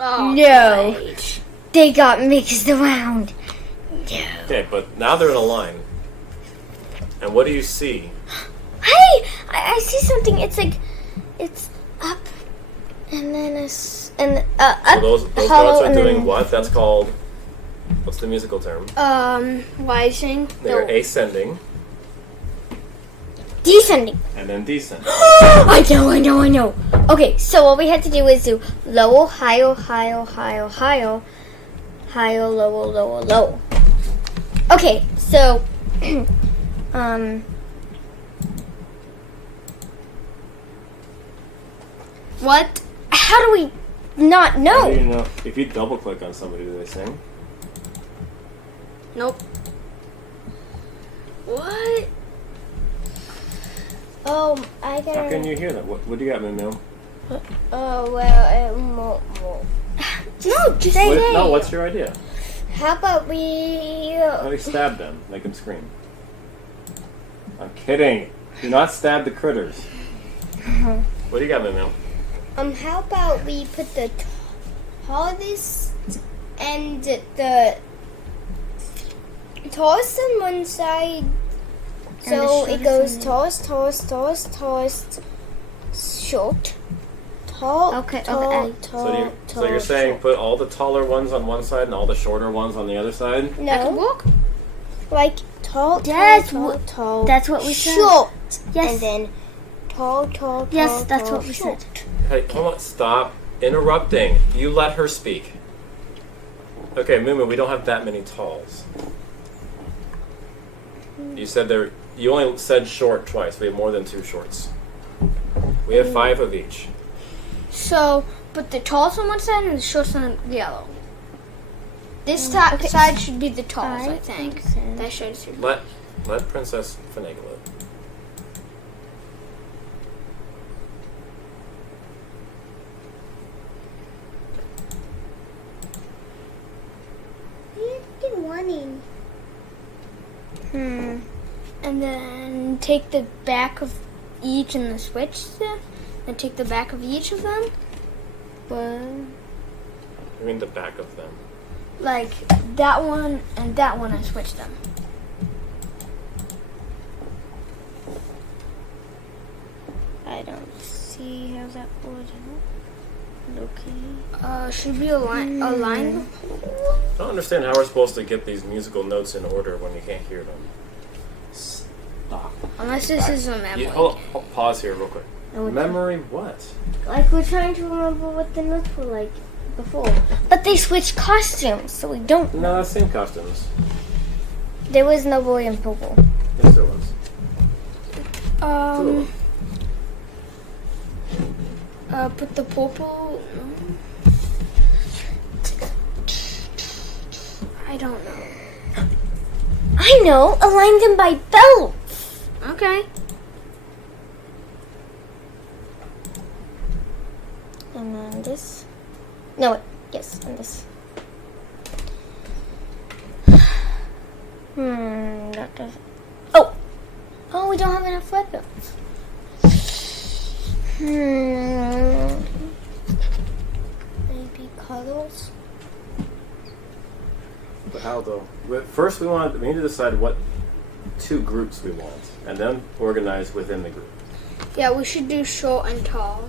Oh, No. great. They got mixed around. No. Okay, but now they're in a line. And what do you see? Hey, I see something. It's like, it's up, and then up. So those hollow, notes are and doing then- what? That's called, what's the musical term? Rising. They're No. ascending Descending. and then descending. I know. Okay, so what we had to do is do low, higher, low. Okay, so, What? how do we not How do know? you know? If you double click on somebody, do they sing? Nope. What? Oh, I How gotta. can you hear that? What do you got, Mimil? Oh, well, just say hey. No, what's your idea? How about we? How do you stab them? Make them scream. I'm kidding. Do not stab the critters. What do you got, Mimil? How about we put the tallest and the tallest on one side, so it goes tallest, short, tall, Okay, tall, okay. tall, So you're saying put all the taller ones on one side and all the shorter ones on the other side? That could no, work. like tall, That's tall, That's what we said. short, Yes. and then tall, Yes, that's tall, what we short. said. Hey, come on, stop interrupting. You let her speak. Okay, Mumu, we don't have that many talls. You said you only said short twice. We have more than 2 shorts. We have 5 of each. So, put the tallest on one side and the shortest on the other. This side should be the tallest, I think. so. That should. Let Princess finagle it. And then take the back of each and the switch them. And take the back of each of them. I mean the back of them. Like that one and that one and switch them. I don't see how that would help. Okay. Should be a line. I don't understand how we're supposed to get these musical notes in order when you can't hear them. Stop. Unless this is a memory. Hold, pause here real quick. Memory what? Like we're trying to remember what the notes were like before. But they switched costumes, so we don't know. No, same costumes. There was no boy in purple. Yes, there was. Put the purple. I don't know. I know! Align them by belts! Okay. And then this. No, wait. Yes, and this. That doesn't. Oh! Oh, we don't have enough red belts. Maybe colors? But how though? First, we need to decide what 2 groups we want, and then organize within the group. Yeah, we should do short and tall.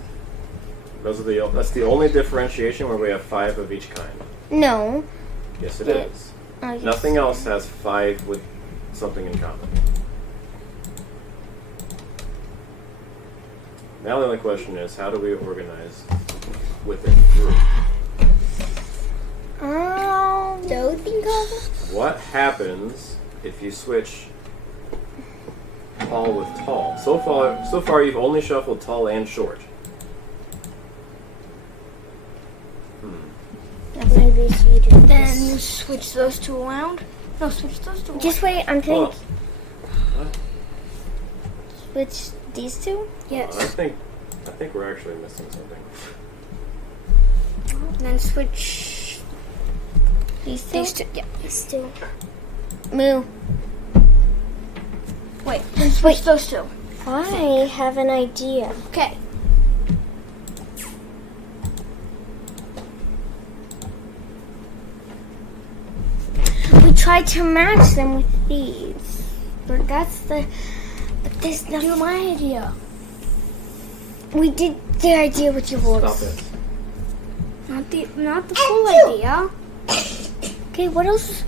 That's the only differentiation where we have 5 of each kind. No. Yes, it Yeah. is. I guess. Nothing else has 5 with something in common. Now the only question is, how do we organize within the group? Those being colors? What happens if you switch tall with tall? So far you've only shuffled tall and short. Maybe you do Then switch those 2 around. No, switch those 2 around. Just wait, I'm Well, thinking. what? Switch these 2? Yes. I think we're actually missing something. Then switch These 2? these 2. Yeah. These 2. Moo. Wait, then switch those 2. I have an idea. Okay. tried to match them with these. But that's the... But there's nothing... Do my idea. We did the idea with your voice. Stop it. Not the full idea. Okay, what else?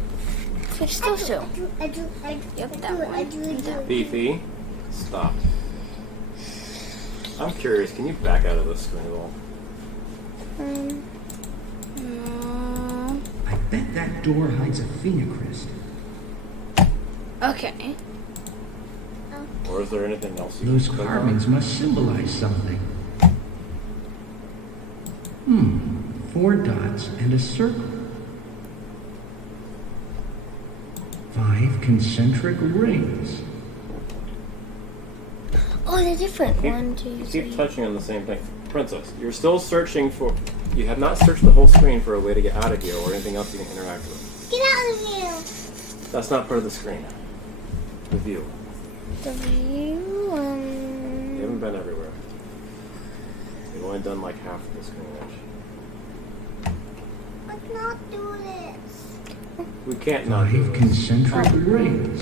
Switch those two. Yep, that one. Beefy, stop. I'm curious, can you back out of this screen at all? No. I bet that door hides a phenocryst. Okay. Or is there anything else you Those can click carvings on? must symbolize something. 4 dots and a circle. 5 concentric rings. Oh, they're different. Keep- 1, 2, You 3. keep touching on the same thing. Princess, you're still searching for... You have not searched the whole screen for a way to get out of here or anything else you can interact with. Get out of here. That's not part of the screen. The view. The view. You haven't been everywhere. You've only done like half of the screen edge. Let's not do this. We can't not do 5 this. concentric rings.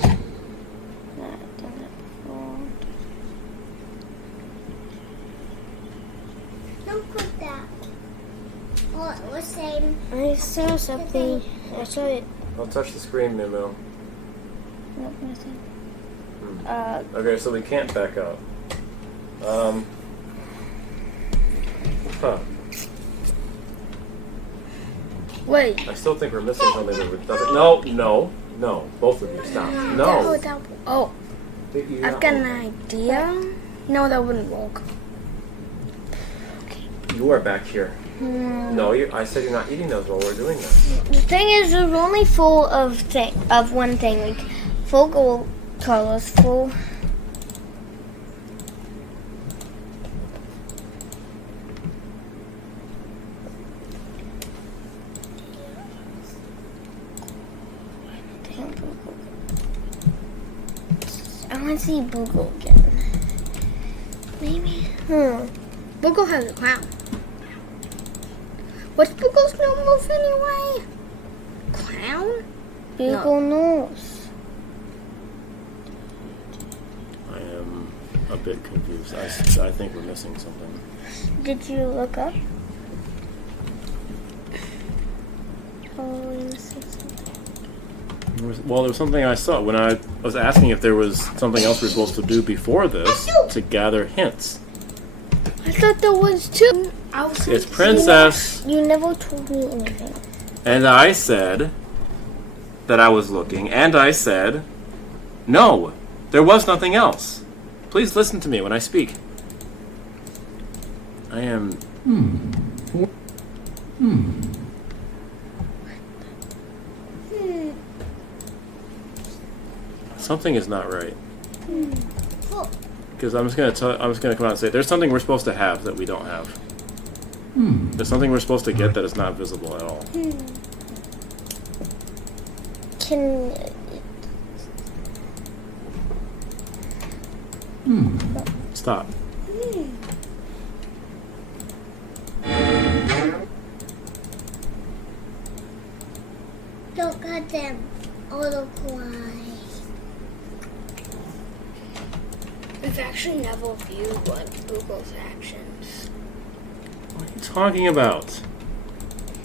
Look at that. Oh, it was same. I saw something. I saw it. Don't touch the screen, Mimo. Nope, nothing. Okay, so we can't back up. Huh. Wait. I still think we're missing something that doesn't... No. Both of you, stop. No. Oh, You're I've not got an moving. idea. No, that wouldn't work. You are back here. No, I said you're not eating those while we're doing this. The thing is, it was only full of one thing, like full gold colors, full. I want to see Boogle again. Maybe. Boogle has a crown. What's Boogle's new move anyway? Crown? Boogle knows. I am a bit confused. I think we're missing something. Did you look up? Oh, you missing something. Well, there was something I saw when I was asking if there was something else we were supposed to do before this to gather hints. I thought there was two. It's Princess, You never told me anything. and I said that I was looking, and I said, no, there was nothing else. Please listen to me when I speak. I am... Something is not right. Because I'm just gonna come out and say there's something we're supposed to have that we don't have. There's something we're supposed to get that is not visible at all. Stop. Look at them. All cry. We've actually never viewed what Google's actions. What are you talking about?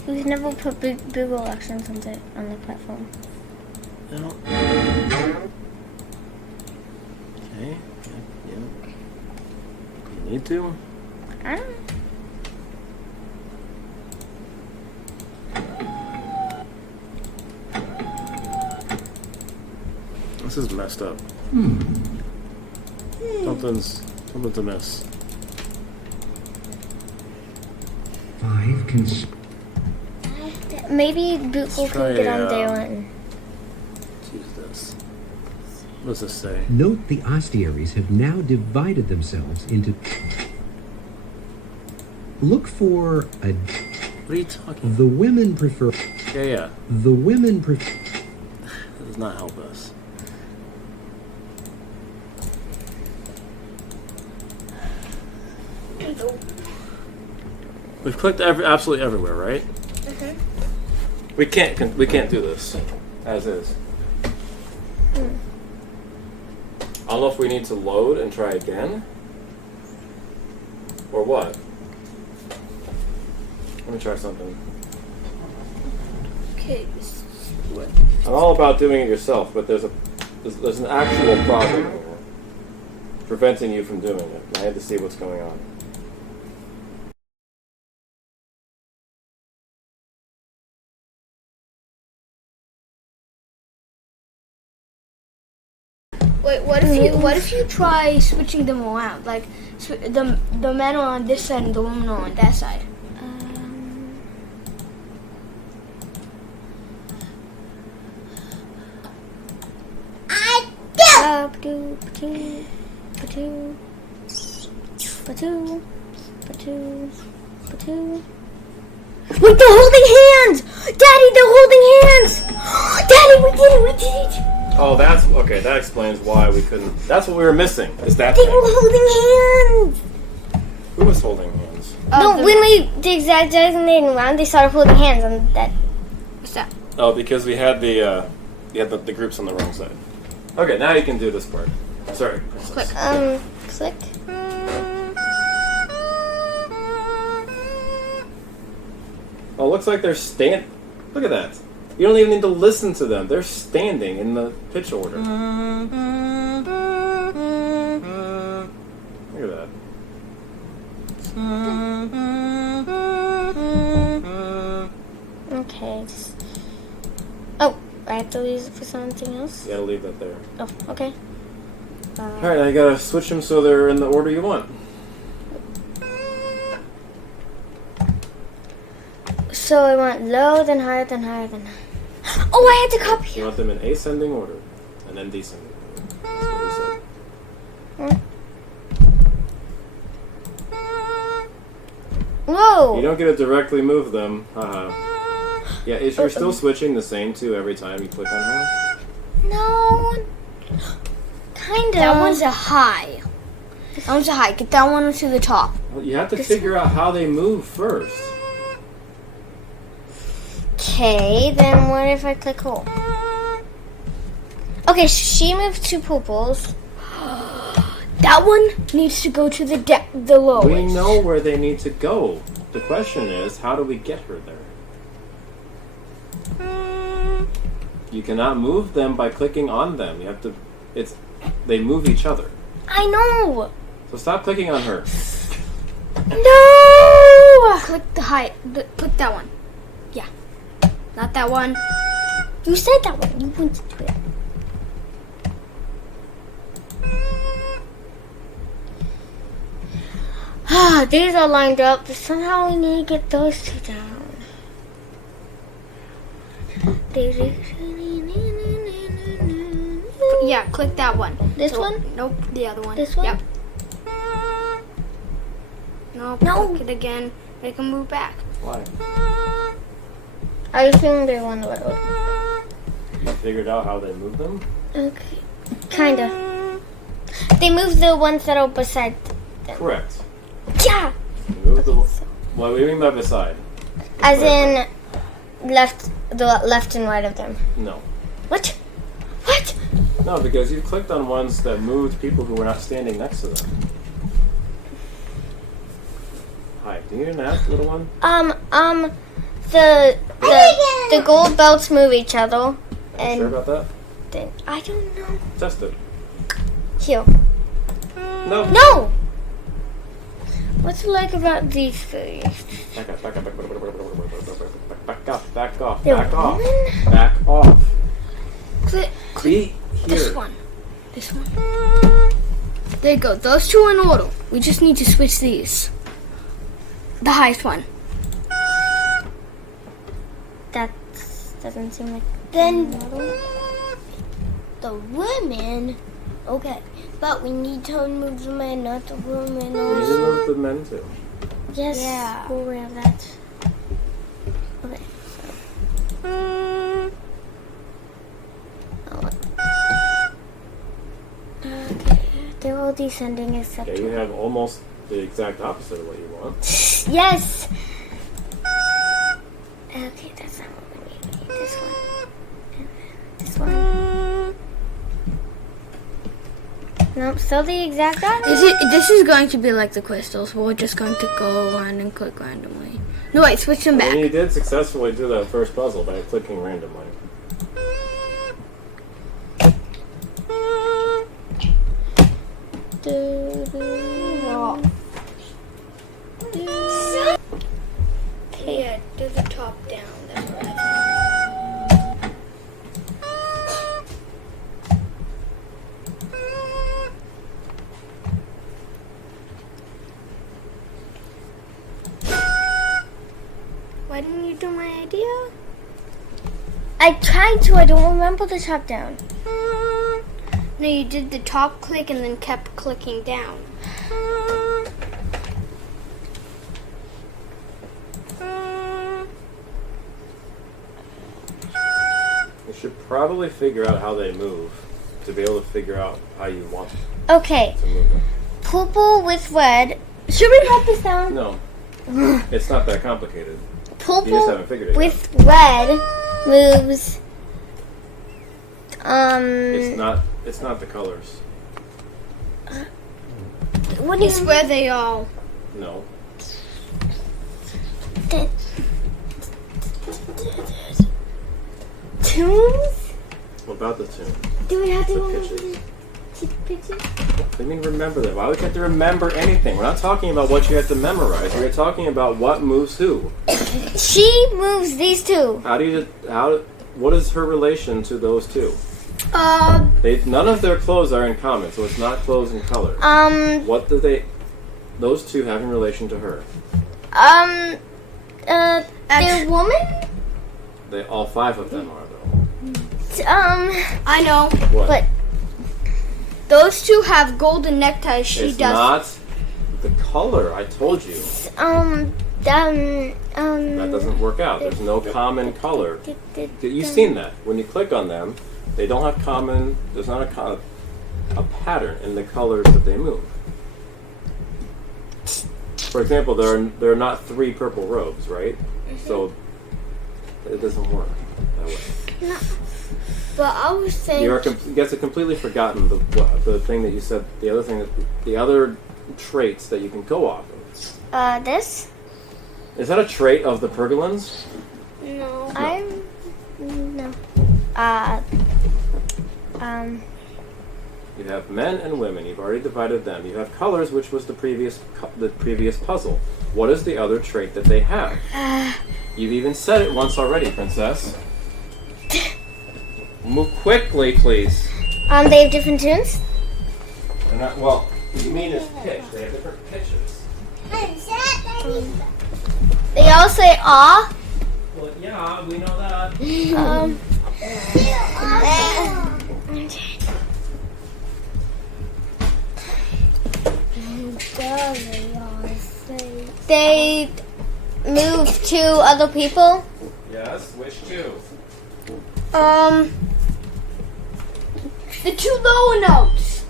We've never put Google actions on the platform. No. Okay. Yeah. You need to? I don't know. This is messed up. Something's amiss. 5 Maybe Google try can get on a, there and... Let's use this. What does this say? Note the ostiaries have now divided themselves into... Look for a... What are you talking The women prefer... Yeah. The women prefer... That does not help us. We've clicked absolutely everywhere, right? We can't do this as is. don't know if we need to load and try again. Or what? Let me try something. Okay. I'm all about doing it yourself, but there's an actual problem here preventing you from doing it. I had to see what's going on. Wait, what if you try switching them around? Like the men are on this side and the women are on that side. Wait, they're holding hands! Daddy, they're holding hands! Daddy, we did it! Oh, that's okay. That explains why we couldn't. That's what we were missing. Is that They thing. were holding hands! Who was holding hands? No, when we designated around, they started holding hands on that. What's that? Oh, because we had the groups on the wrong side. Okay, now you can do this part. Sorry, princess. Click. Oh, it looks like they're Look at that. You don't even need to listen to them. They're standing in the pitch order. Look at that. Okay. Oh, I have to use it for something else? You gotta leave that there. Oh, okay. Alright, now you gotta switch them so they're in the order you want. So I want low, then higher, then higher, then higher. Oh, I had to copy. You want them in ascending order, and then descending order. That's what he said. Whoa! You don't get to directly move them. Haha. Yeah, if you're still switching the same two every time you click on her. No. Kinda. That one's a high. That one's a high. Get that one to the top. Well, you have to figure out how they move first. Okay, then what if I click hole? Okay, she moved two pupils. That one needs to go to the lowest. We know where they need to go. The question is, how do we get her there? You cannot move them by clicking on them. You have to. They move each other. I know. So stop clicking on her. No. Click the high. Click that one. Yeah. Not that one. You said that one. You pointed to it. Ah, these are lined up. But somehow we need to get those two down. Yeah, click that one. This one? Nope, the other one. This one? Yep. Nope, No. click it again. Make them move back. Why? I assume they're on the road. You figured out how they move them? Okay. Kinda. They move the ones that are beside them. Correct. Yeah! You move the. What do you mean by beside? As in the left and right of them. No. What? What? No, because you clicked on ones that moved people who were not standing next to them. Hi, do you need an app, little one? The gold belts move each other. Are you And sure about that? then I don't know. Test it. Here. No. No! What's it like about these three? Back off, back off, back off, back off, They're back off, women? back off. Click Be this here. one. This one. There you go. Those two are in order. We just need to switch these. The highest one. That doesn't seem like. Then the women, okay, but we need to move the men, not the women. We need to move the men too. Yes, Yeah. we'll have that. Okay. Okay, they're all descending except Okay, you one. have almost the exact opposite of what you want. Yes! Okay, that's not what we need. We need this one. And then this one. Nope, still the exact dot. This is going to be like the crystals. We're just going to go around and click randomly. No, wait, switch them back. And you did successfully do that first puzzle by clicking randomly. Yeah, do the top down. That's what I Why didn't you do my idea? I tried to. I don't remember the top down. No, you did the top click and then kept clicking down. You should probably figure out how they move to be able to figure out how you want Okay, to move them. purple with red. Should we write this down? No, it's not that complicated. You just Purple haven't figured it out. with red moves. It's not the colors. What do It's you where they all. No. tunes? What about the tune? Do we have to The remember pitches. the pitches? What do you mean remember them? Why would you have to remember anything? We're not talking about what you have to memorize. We're talking about what moves who. She moves these two. What is her relation to those two? None of their clothes are in common, so it's not clothes and color. What do those two have in relation to her? They're woman? All five of them are though. I know. What? But Those two have golden neckties. She It's does. not the color. I told you. That doesn't work out. There's no common color. You've seen that. When you click on them, they don't have common. There's not a pattern in the colors that they move. For example, there are not 3 purple robes, right? So it doesn't work that way. But I was saying. You guys have completely forgotten the thing that you said. The other traits that you can go off of. This? Is that a trait of the Pergolans? No. No. You have men and women. You've already divided them. You have colors, which was the previous puzzle. What is the other trait that they have? You've even said it once already, Princess. Move quickly, please. They have different tunes? Well, what you mean is pitch. They have different pitches. They all say ah. Well, yeah, we know that. They move to other people. Yes, which two? The 2 lower notes.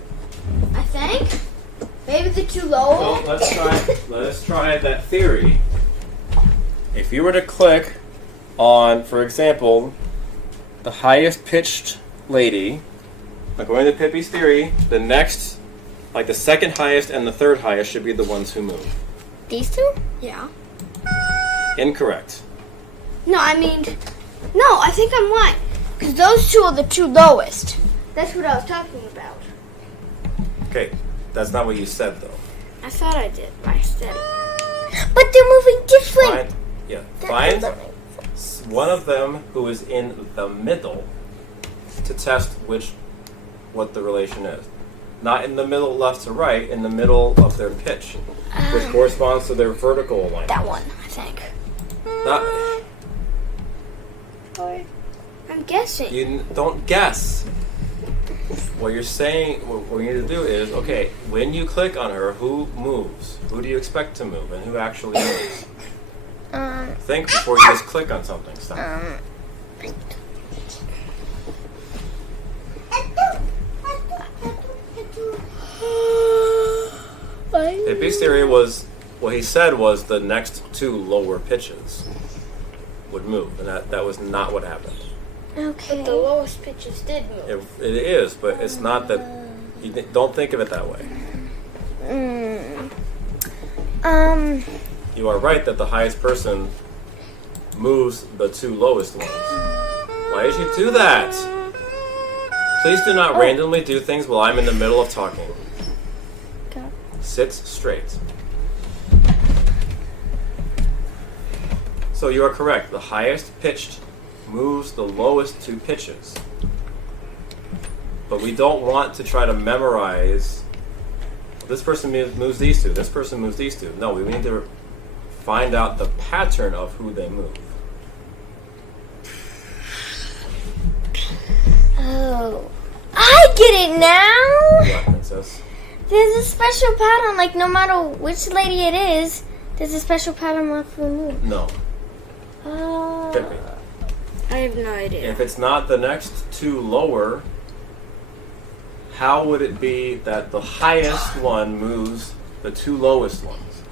I think. Maybe the 2 lower. Well, let's try that theory. If you were to click on, for example, the highest pitched lady, according to Pippi's theory, the next, like the second highest and the third highest should be the ones who move. These two? Yeah. Incorrect. No, I think I'm right. Because those 2 are the 2 lowest. That's what I was talking about. Okay, that's not what you said though. I thought I did, but I said it. But they're moving different. Find one of them who is in the middle to test what the relation is. Not in the middle left to right, in the middle of their pitch, which corresponds to their vertical alignment. That one, I think. I'm guessing. You don't guess. What you're saying, what you need to do is, okay, when you click on her, who moves? Who do you expect to move, and who actually moves? Think before you just click on something. Stop. Pippi's theory was, what he said was the next 2 lower pitches would move, and that was not what happened. Okay. But the lowest pitches did move. It is, but it's not that Don't think of it that way. You are right that the highest person moves the two lowest ones. Why did you do that? Please do not randomly do things while I'm in the middle of talking. Okay. Sit straight. So you are correct. The highest pitched moves the lowest two pitches. But we don't want to try to memorize, this person moves these two, this person moves these two. No, we need to find out the pattern of who they move. Oh. I get it now! What, princess? There's a special pattern, like no matter which lady it is, there's a special pattern mark for the move. No. Could be. I have no idea. If it's not the next two lower, how would it be that the highest one moves the two lowest ones?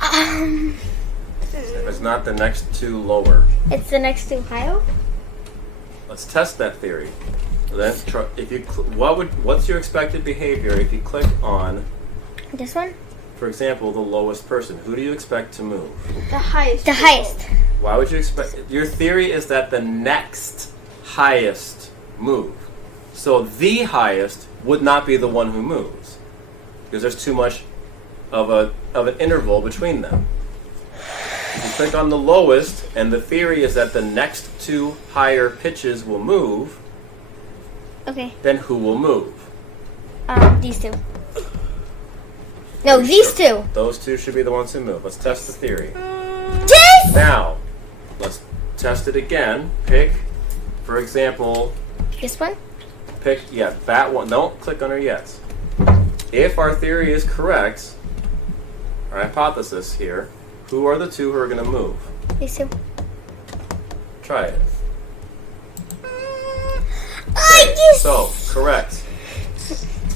If it's not the next two lower. It's the next to higher? Let's test that theory. Then, if you what's your expected behavior if you click on, This one? for example, the lowest person? Who do you expect to move? The highest. The highest. Why would you expect? Your theory is that the next highest move. So the highest would not be the one who moves, because there's too much of an interval between them. If you click on the lowest, and the theory is that the next two higher pitches will move, Okay. then who will move? These two. No, these two. Those two should be the ones who move. Let's test the theory. This! Now, let's test it again. Pick, for example, This one? that one. Don't click on her yet. If our theory is correct, our hypothesis here, who are the two who are going to move? These two. Try it. I just... So, correct.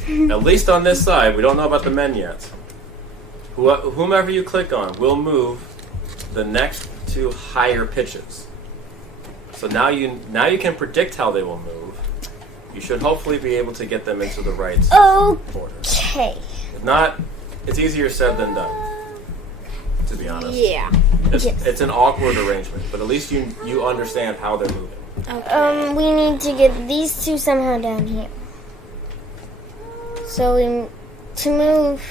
At least on this side, we don't know about the men yet. Whomever you click on will move the next two higher pitches. So now you can predict how they will move. You should hopefully be able to get them into the right order. Okay. If not, it's easier said than done, to be honest. Yeah. It's an awkward arrangement, but at least you understand how they're moving. Okay. We need to get these two somehow down here. So to move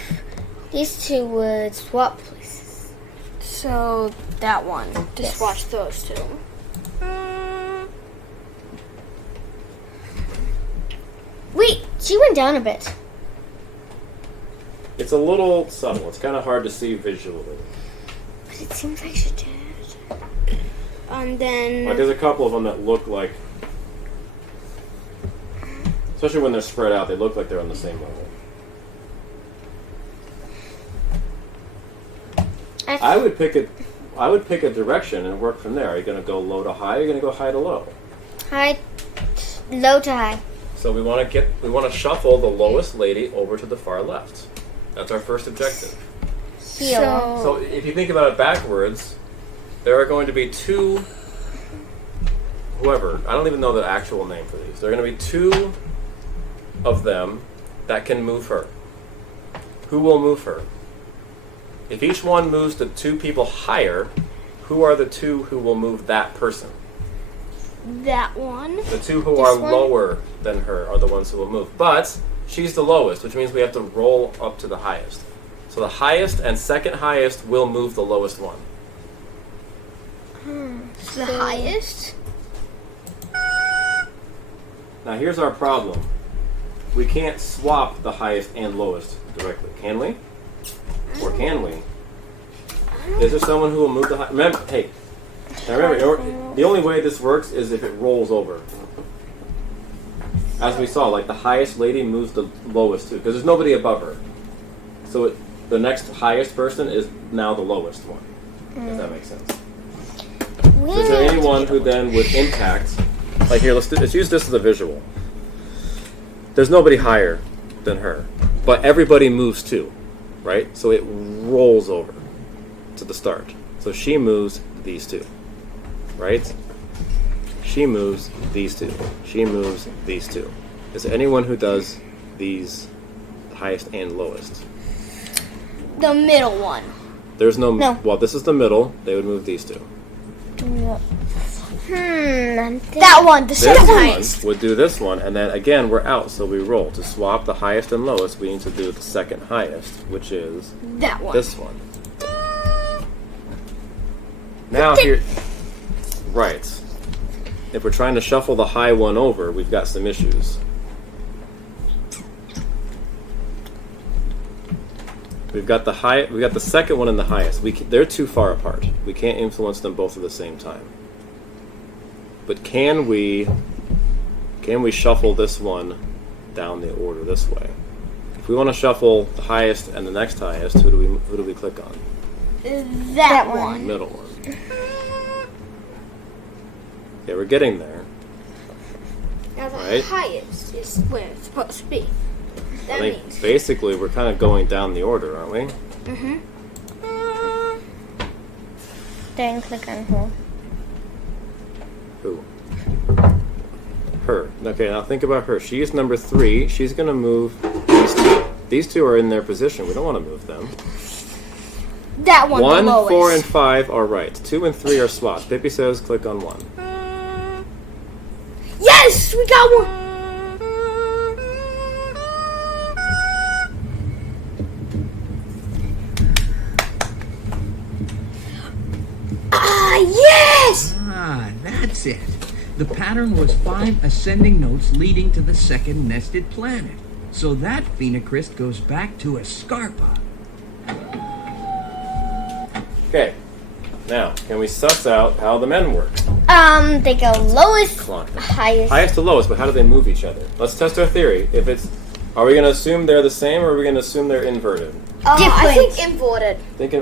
these two would swap places. So that one. Just Yes. watch those two. Wait, she went down a bit. It's a little subtle. It's kind of hard to see visually. But it seems like she did. And then. Like there's a couple of them that look like, especially when they're spread out, they look like they're on the same level. I would pick a direction and work from there. Are you going to go low to high? Or are you going to go high to low? Low to high. So we want to shuffle the lowest lady over to the far left. That's our first objective. Here. So if you think about it backwards, there are going to be two. Whoever, I don't even know the actual name for these. There are going to be two of them that can move her. Who will move her? If each one moves the two people higher, who are the two who will move that person? That one. The two who This are one? lower than her are the ones who will move. But she's the lowest, which means we have to roll up to the highest. So the highest and second highest will move the lowest one. The highest. Now here's our problem. We can't swap the highest and lowest directly, can we? Or can we? Is there someone who will move the highest? Remember, the only way this works is if it rolls over. As we saw, like the highest lady moves the lowest too, because there's nobody above her. So the next highest person is now the lowest one, if that makes sense. So is there anyone who then would impact, like here, let's use this as a visual. There's nobody higher than her, but everybody moves too, right? So it rolls over to the start. So she moves these two, right? she moves these two. She moves these two. Is there anyone who does these highest and lowest? The middle one. There's no. No. Well, this is the middle. They would move these two. That one, the This second one highest. would do this one, and then again we're out. So we roll to swap the highest and lowest. We need to do the second highest, which is That one. this one. Now here, right. If we're trying to shuffle the high one over, we've got some issues. We've got the high. We got the second one and the highest. They're too far apart. We can't influence them both at the same time. But can we shuffle this one down the order this way? If we want to shuffle the highest and the next highest, who do we click on? That one. Middle one. Okay, we're getting there. Now the Right. highest is where it's supposed to be. I That think means. basically we're kind of going down the order, aren't we? Then click on who? Who? Her. Okay, now think about her. She is number 3. She's going to move these two. These two are in their position. We don't want to move them. That one, 1, the lowest. 4, and 5 are right. 2 and 3 are swapped. Pippi says click on 1. Yes, we got one. Ah, yes! Ah, that's it. The pattern was 5 ascending notes leading to the second nested planet. So that phenocryst goes back to a Scarpa. Okay. Now, can we suss out how the men work? They go lowest, Come on. highest. Highest to lowest, but how do they move each other? Let's test our theory. Are we going to assume they're the same, or are we going to assume they're inverted? I think inverted.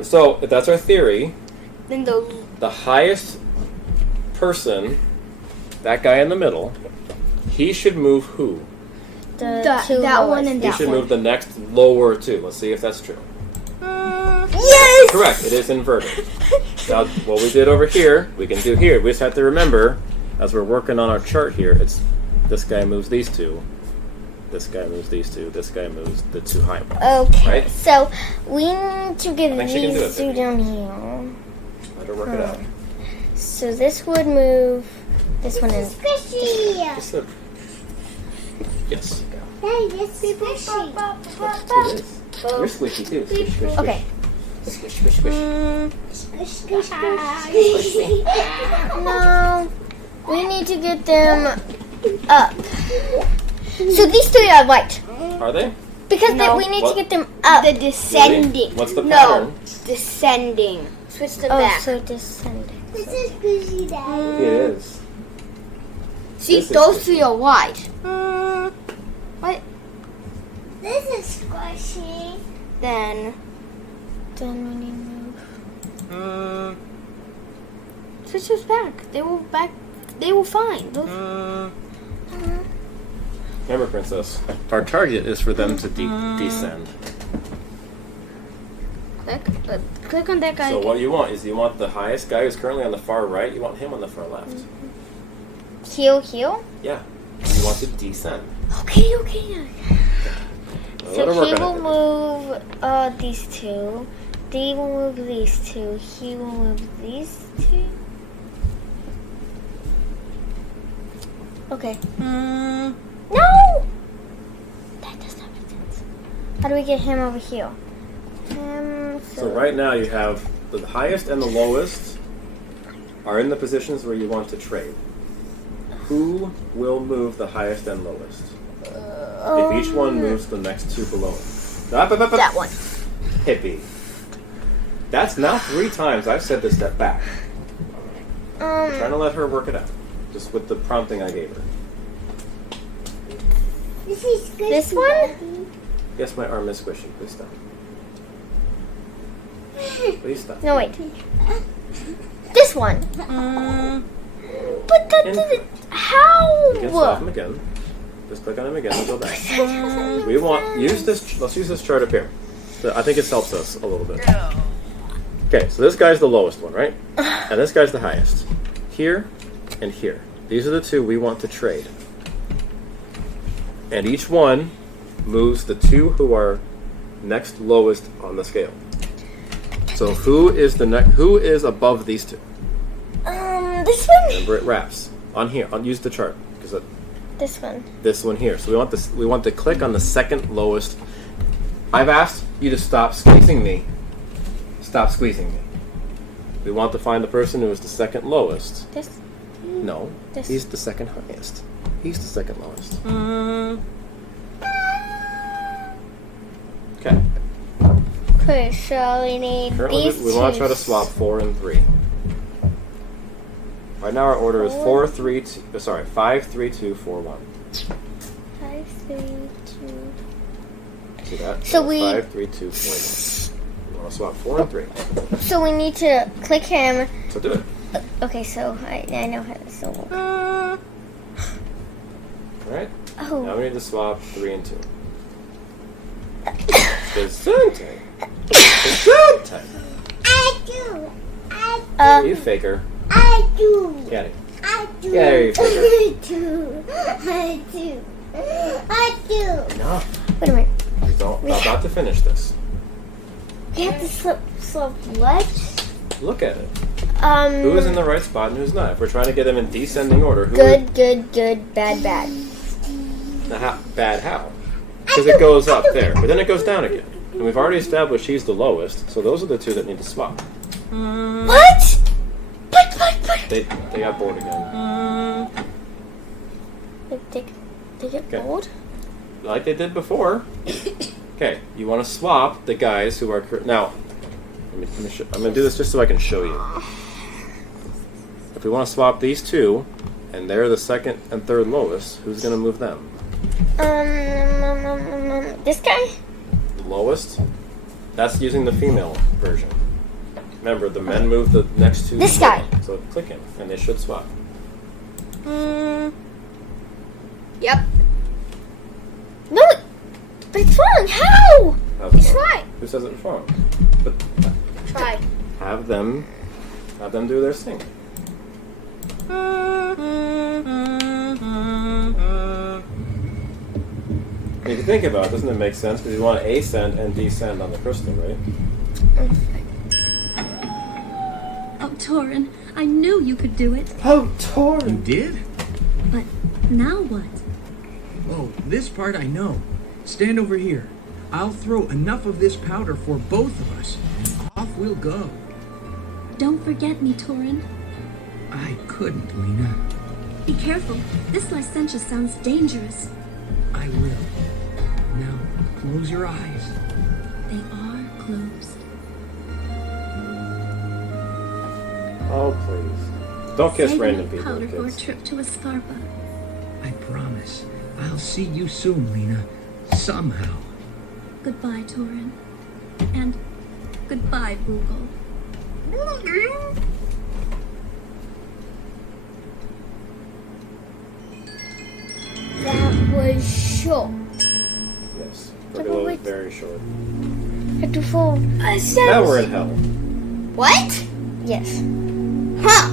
So, if that's our theory, Then the the highest person, that guy in the middle, he should move who? The two that lowest. one and He that should one. move the next lower two. Let's see if that's true. Yes! Correct, it is inverted. Now, what we did over here, we can do here. We just have to remember, as we're working on our chart here, it's this guy moves these two, this guy moves these two, this guy moves the two high ones. Okay, Right? so we need to get I think she can do these it, two baby. down here. Let her work it out. So this would move this one in. Squishy. Just a, yes. Daddy, this is squishy. It is. You're squishy too. Squish, squish, squish. Okay. Squish, squish, squish. Squish, squish, squish. No, we need to get them up. So these three are right Are they? because No. we need What? to get them up. The descending. What's the No, pattern? descending. Switch them Oh, back. so descending. This is squishy, Daddy. It is. See, this is those squishy. three are white. What? This is squishy. Then Then we need to move. switch those back. They will back. They will fine. Those. Remember, Princess, our target is for them to descend. Click on that guy. So again. what you want is you want the highest guy who's currently on the far right, you want him on the far left. Heal, heal. Yeah. You want to descend. Okay. Let So her he work on it, will baby. move these two. They will move these two. He will move these two. Okay. No! That does not make sense. How do we get him over here? So right now you have the highest and the lowest are in the positions where you want to trade. Who will move the highest and lowest? If each one moves the next two below it. That one. Hippie. That's now 3 times I've said this step back. I'm trying to let her work it out. Just with the prompting I gave her. This is squishy. This one? Daddy. Yes, my arm is squishy. Please stop. Please stop. No, wait. This one. But that In- didn't. How? You can stop him again. Just click on him again and go back. We want let's use this chart up here. So I think it helps us a little bit. Okay, so this guy's the lowest one, right? And this guy's the highest. Here and here. These are the two we want to trade. And each one moves the two who are next lowest on the scale. So who is above these two? This one? Remember, it wraps on here. I'll use the chart because This one. this one here. So we want to click on the second lowest. I've asked you to stop squeezing me. Stop squeezing me. We want to find the person who is the second lowest. This? No, This. he's the second highest. He's the second lowest. Okay. Okay, so we need Currently, these we want to two. try to swap 4 and 3. Right now, our order is 4, 3, 2. Sorry, 5, 3, 2, 4, 1. 5, 3, 2. See that? So we- 5, 3, 2, 4, 1. We want to swap 4 and 3. So we need to click him. So do it. Okay, so I know how this will work. All right. Now Oh, we need to swap 3 and 2. Gesundheit. I do. You faker. I do. Get it. I do. Yeah, you faker. I do. I do. I do. No. wait a minute. I'm about to finish this. We have to swap what? Look at it. Who is in the right spot and who's not? If we're trying to get them in descending order, who Good, good, good, bad, bad. Bad how? Because it goes up there, but then it goes down again. And we've already established he's the lowest, so those are the two that need to swap. What? They got bored again. They get Okay. bored? Like they did before. Okay, you want to swap the guys who are... Now, I'm going to do this just so I can show you. If we want to swap these two, and they're the second and third lowest, who's going to move them? This guy? The lowest? That's using the female version. Remember, the men move the next two. This guy. So click him, and they should swap. Yep. No, but it's wrong. How? How's it It's wrong? right. Who says it's wrong? But Try. have them do their thing. If you think about it, doesn't it make sense? Because you want to ascend and descend on the crystal, right? Oh, Torin, I knew you could do it. Oh, You Torin! did? But now what? Oh, this part I know. Stand over here. I'll throw enough of this powder for both of us. Off we'll go. Don't forget me, Torin. I couldn't, Lena. Be careful. This licentious sounds dangerous. I will. Now, close your eyes. They are closed. Oh, please. Don't kiss Saving random up people, powder for a kids. trip to Escarpa. I promise. I'll see you soon, Lena. Somehow. Goodbye, Torin. And goodbye, Boogle. That was short. Yes. Burglar was very short. Had to fall. Now we're in hell. What? Yes. Huh.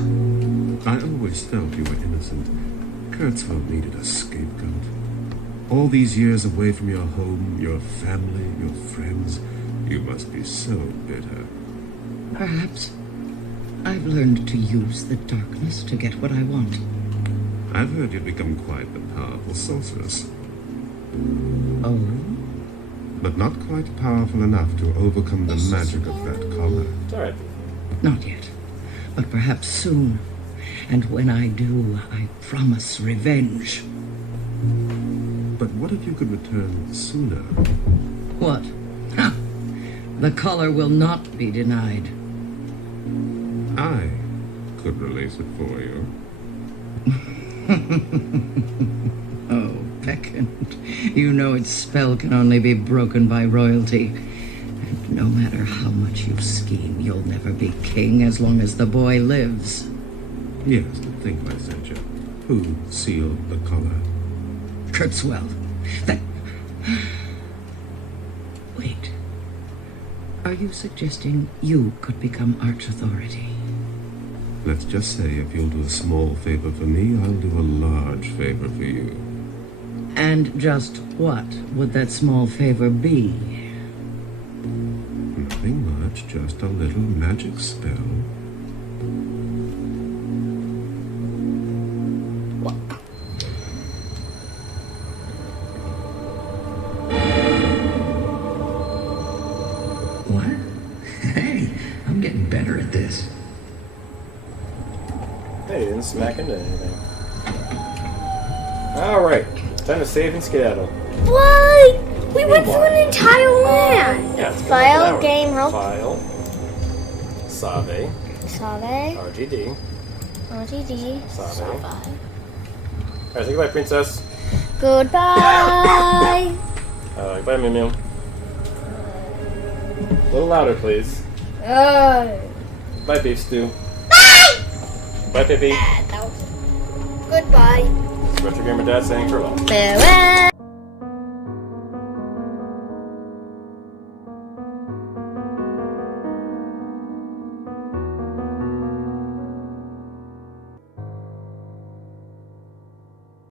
I always felt you were innocent. Kurtzfeld needed a scapegoat. All these years away from your home, your family, your friends, you must be so bitter. Perhaps I've learned to use the darkness to get what I want. I've heard you've become quite the powerful sorceress, Oh? but not quite powerful enough to overcome the magic of that collar. It's alright. Not yet. But perhaps soon. And when I do, I promise revenge. But what if you could return sooner? What? Ha! The color will not be denied. I could release it for you. Oh, peccant. You know its spell can only be broken by royalty. And no matter how much you scheme, you'll never be king as long as the boy lives. Yes, the thing I sent you. Who sealed the collar? Kurtzwell. That... Wait. Are you suggesting you could become Arch Authority? Let's just say if you'll do a small favor for me, I'll do a large favor for you. And just what would that small favor be? Nothing much, just a little magic spell. What? Hey, I'm getting better at this. Hey, you didn't smack into anything. Alright, time to save and skedaddle. What? We went through an entire land. Yeah, it's been File, like an hour. game, help. File. Save. Save. RGD. RGD. Save. Alright, say goodbye, princess. Goodbye. Goodbye, Mew Mew. A little louder, please. Oh. Bye, beef stew. Bye, Pippi. Goodbye. Retro Gamer Dad saying farewell. Farewell.